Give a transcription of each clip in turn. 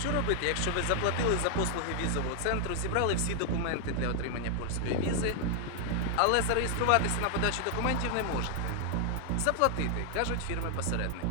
Що робити, якщо ви заплатили за послуги візового центру, зібрали всі документи для отримання польської візи, але зареєструватися на подачу документів не можете? Заплатити, кажуть фірми-посередники.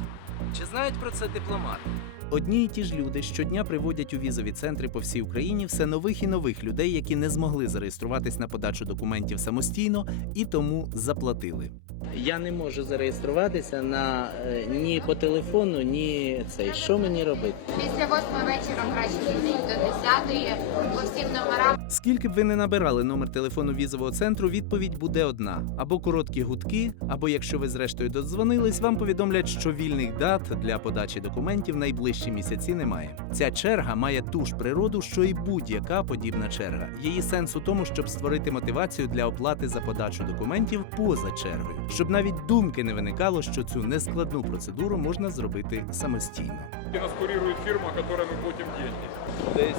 Чи знають про це дипломати? Одні й ті ж люди щодня приводять у візові центри по всій Україні все нових і нових людей, які не змогли зареєструватись на подачу документів самостійно і тому заплатили. Я не можу зареєструватися на е, ні по телефону, ні цей. Що мені робити? Після восьми вечора краще до десятої по всім номерам. Скільки б ви не набирали номер телефону візового центру, відповідь буде одна: або короткі гудки, або якщо ви зрештою додзвонились, вам повідомлять, що вільних дат для подачі документів найближчі місяці немає. Ця черга має ту ж природу, що і будь-яка подібна черга. Її сенс у тому, щоб створити мотивацію для оплати за подачу документів поза чергою, щоб навіть думки не виникало, що цю нескладну процедуру можна зробити самостійно. И нас курирует фирма, которой мы платим деньги. Десь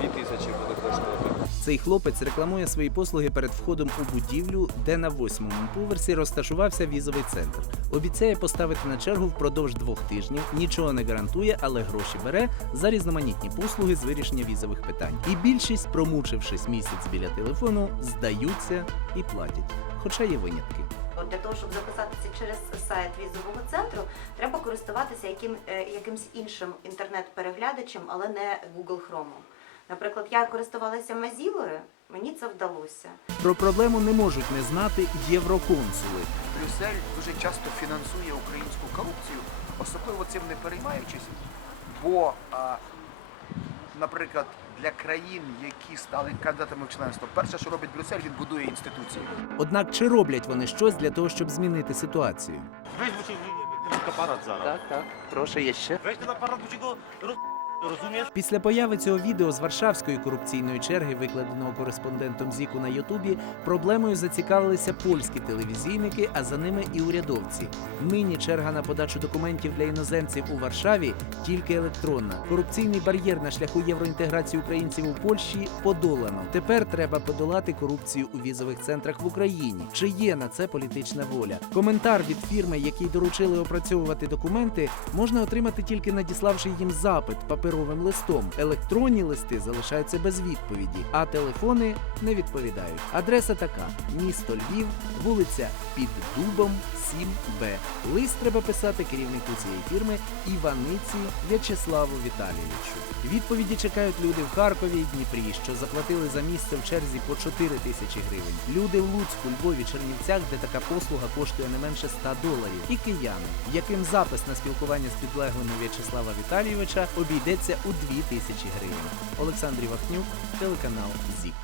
2000 буде коштувати. Цей хлопець рекламує свої послуги перед входом у будівлю, де на восьмому поверсі розташувався візовий центр. Обіцяє поставити на чергу впродовж двох тижнів, нічого не гарантує, але гроші бере за різноманітні послуги з вирішення візових питань. І більшість, промучившись місяць біля телефону, здаються і платять. Хоча є винятки. Для того, щоб записатися через сайт візового центру, треба користуватися яким, е, якимсь іншим інтернет-переглядачем, але не Google Chrome. Наприклад, я користувалася Mozilla, мені це вдалося. Про проблему не можуть не знати євроконсули. Брюссель дуже часто фінансує українську корупцію, особливо цим не переймаючись, бо, а, наприклад, для країн, які стали кандидатами в членство, перше, що робить Брюссель, він будує інституції. Однак чи роблять вони щось для того, щоб змінити ситуацію? Weź, bo cię wyjebie ten aparat zaraz. Так, так, прошу є ще. Weź ten aparat, bo cię go roz... rozumiesz? Після появи цього відео з Варшавської корупційної черги, викладеного кореспондентом Зіку на Ютубі, проблемою зацікавилися польські телевізійники, а за ними і урядовці. Нині черга на подачу документів для іноземців у Варшаві тільки електронна. Корупційний бар'єр на шляху євроінтеграції українців у Польщі подолано. Тепер треба подолати корупцію у візових центрах в Україні. Чи є на це політична воля? Коментар від фірми, якій доручили опрацьовувати документи, можна отримати тільки надіславши їм запит паперовим листом. Електронні листи залишаються без відповіді, а телефони не відповідають. Адреса така: місто Львів, вулиця Під Дубом, 7Б. Лист треба писати керівнику цієї фірми Іваниці В'ячеславу Віталійовичу. Відповіді чекають люди в Харкові і Дніпрі, що заплатили за місце в черзі по 4 тисячі гривень. Люди в Луцьку, Львові, Чернівцях, де така послуга коштує не менше 100 доларів. І кияни, яким запис на спілкування з підлеглими В'ячеслава Віталійовича обійдеться у 2 тисячі гривень. Олександр Вахнюк, телеканал ЗІК.